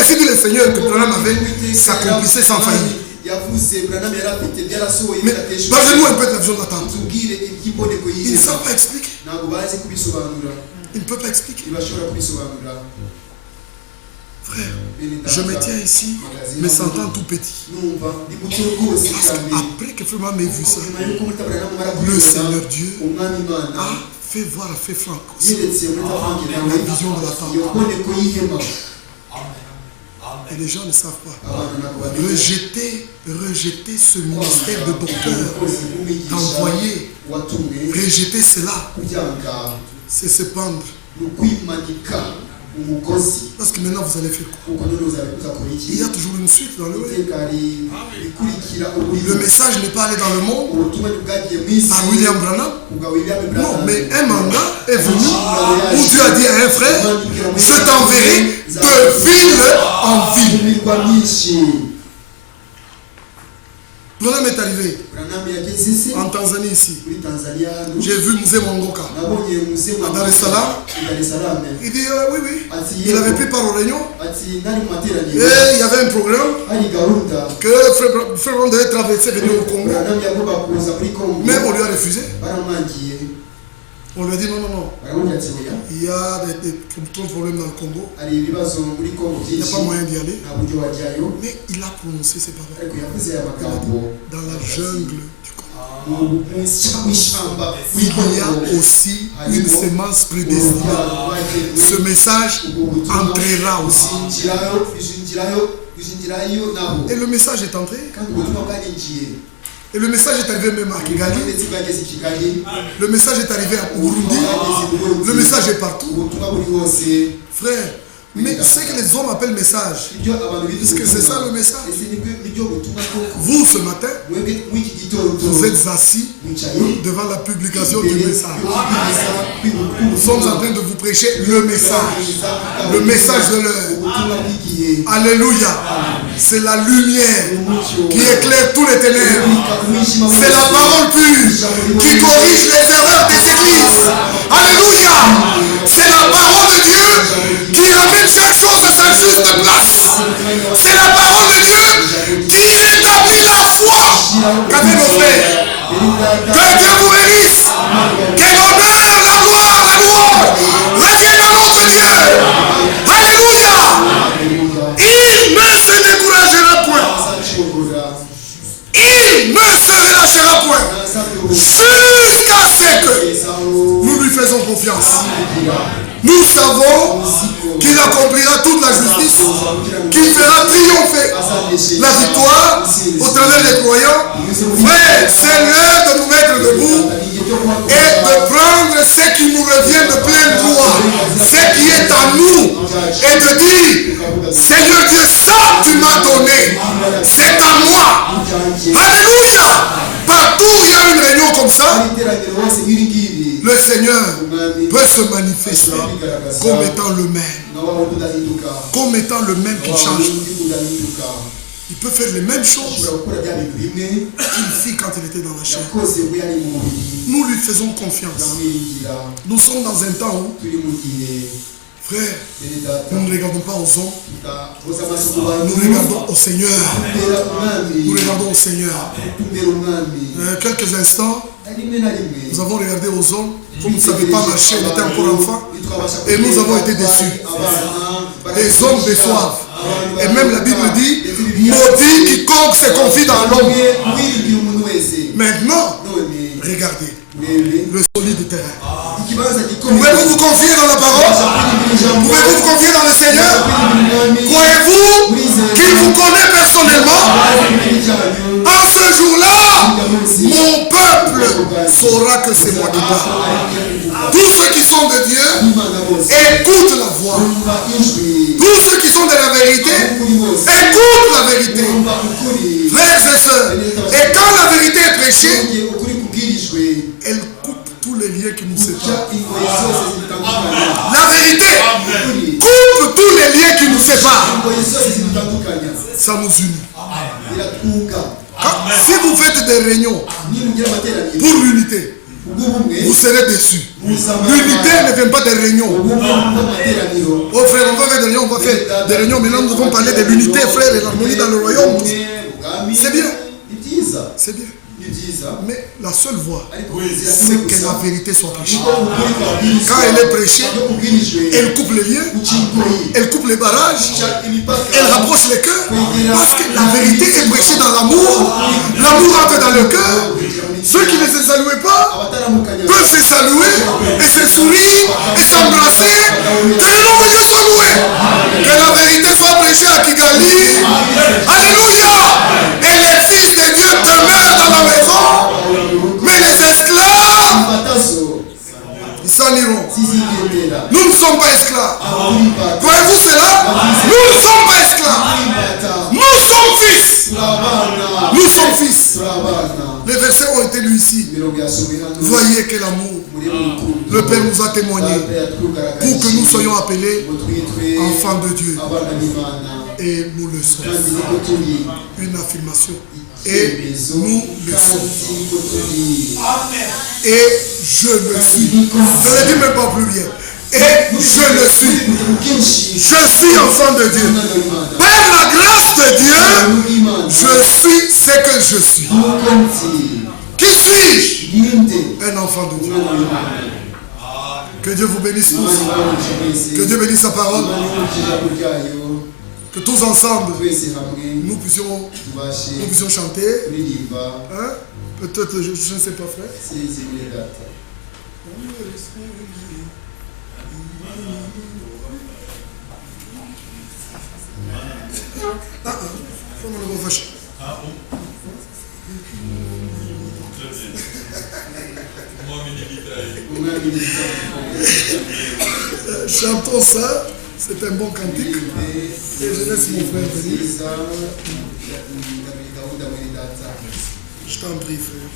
ainsi dit le Seigneur que Branham avait s'accomplissait sans faillir. Mais basez-nous un peu de la vision de la tente. Ils ne savent pas expliquer. Ils ne peuvent pas expliquer. Frère, je me tiens ici, me sentant tout petit. Parce qu'après que Frère m'ait vu ça, le Seigneur Dieu a fait voir à fait Franck aussi la vision de la tente. Et les gens ne savent pas. Rejeter ce ministère de docteur, d'envoyer, rejeter cela, c'est se pendre. Parce que maintenant vous allez faire quoi? Il y a toujours une suite dans le web. Le message n'est pas allé dans le monde par William Branham. Non, mais un mandat est venu où Dieu a dit à un frère, je t'enverrai de ville en ville. Branham est arrivé en Tanzanie ici. J'ai vu Mzee Mongoka à Dar es Salaam. Il dit oui. Il avait pris part aux réunions. Et il y avait un programme que Frère devait traverser, venir au Congo. Mais on lui a refusé. On lui a dit non. Il y a des problèmes dans le Congo. Il n'y a pas moyen d'y aller. Mais il a prononcé ces paroles. Dans la jungle du Congo. Il y a aussi une semence prédestinée. Ce message entrera aussi. Et le message est entré. Et le message est arrivé même à Kigali. Le message est arrivé à Burundi. Le message est partout. Frère, mais ce que les hommes appellent message, est-ce que c'est ça le message? Vous, ce matin, vous êtes assis devant la publication du message. Nous sommes en train de vous prêcher le message de l'heure. Alléluia. C'est la lumière qui éclaire tous les ténèbres. C'est la parole pure qui corrige les erreurs des églises. Alléluia. C'est la parole de Dieu qui ramène chaque chose à sa juste place. C'est la parole de Dieu qui rétablit la foi. Qu'avez nos frères? Que Dieu vous bénisse. Que l'honneur, la gloire, la louange reviennent à notre Dieu. Alléluia. Il ne se découragera point. Il ne se relâchera point. Jusqu'à ce que nous lui faisons confiance. Nous savons qu'il accomplira toute la justice, qu'il fera triompher la victoire au travers des croyants. Frère, c'est l'heure de nous mettre debout et de prendre ce qui nous revient de plein droit, ce qui est à nous, et de dire, Seigneur Dieu, ça tu m'as donné, c'est à moi. Alléluia. Partout où il y a une réunion comme ça, le Seigneur peut se manifester comme étant le même. Comme étant le même qui change. Il peut faire les mêmes choses qu'il fit quand il était dans la chair. Nous lui faisons confiance. Nous sommes dans un temps où, frère, nous ne regardons pas aux hommes. Nous regardons au Seigneur. Nous regardons au Seigneur. Quelques instants, nous avons regardé aux hommes. Comme vous ne savez pas marcher, on était encore enfant. Et nous avons été déçus. Les hommes déçoivent. Et même la Bible dit, maudit quiconque se confie dans l'homme. Maintenant, regardez le solide terrain. Pouvez-vous vous confier dans la parole? Pouvez-vous vous confier dans le Seigneur? Croyez-vous qu'il vous connaît personnellement? En ce jour-là, mon peuple saura que c'est moi qui parle. Tous ceux qui sont de Dieu écoutent la voix. Tous ceux qui sont de la vérité écoutent la vérité. Frères et sœurs, et quand la vérité est prêchée, elle coupe tous les liens qui nous séparent. La vérité coupe tous les liens qui nous séparent. Ça nous unit. Si vous faites des réunions pour l'unité, vous serez déçus. L'unité ne vient pas des réunions. Oh frère, on va faire des réunions, on va faire des réunions. Maintenant, nous devons parler de l'unité, frère, et l'harmonie dans le royaume. C'est bien. C'est bien. Mais la seule voie, c'est que la vérité soit prêchée. Quand elle est prêchée, elle coupe les liens, elle coupe les barrages, elle rapproche les cœurs. Parce que la vérité est prêchée dans l'amour. L'amour entre dans le cœur. Ceux qui ne se saluaient pas peuvent se saluer et se sourire et s'embrasser. Que le nom de Dieu soit loué. Que la vérité soit prêchée à Kigali. Alléluia. Et les fils de Dieu demeurent dans la maison. Mais les esclaves, ils s'en iront. Nous ne sommes pas esclaves. Voyez-vous cela? Nous ne sommes pas esclaves. Nous sommes fils. Nous sommes fils. Les versets ont été lus ici. Voyez quel amour le Père nous a témoigné pour que nous soyons appelés enfants de Dieu. Et nous le sommes. Une affirmation. Et nous le sommes. Et je le suis. Je ne le dis même pas plus bien. Et je le suis. Je suis enfant de Dieu. Par la grâce de Dieu, je suis ce que je suis. Qui suis-je? Un enfant de Dieu. Que Dieu vous bénisse tous. Que Dieu bénisse sa parole. Que tous ensemble, nous puissions chanter. Hein? Peut-être, je ne sais pas, frère. Chantons ça, c'est un bon cantique. Et je laisse mon frère venir. Je t'en prie, frère.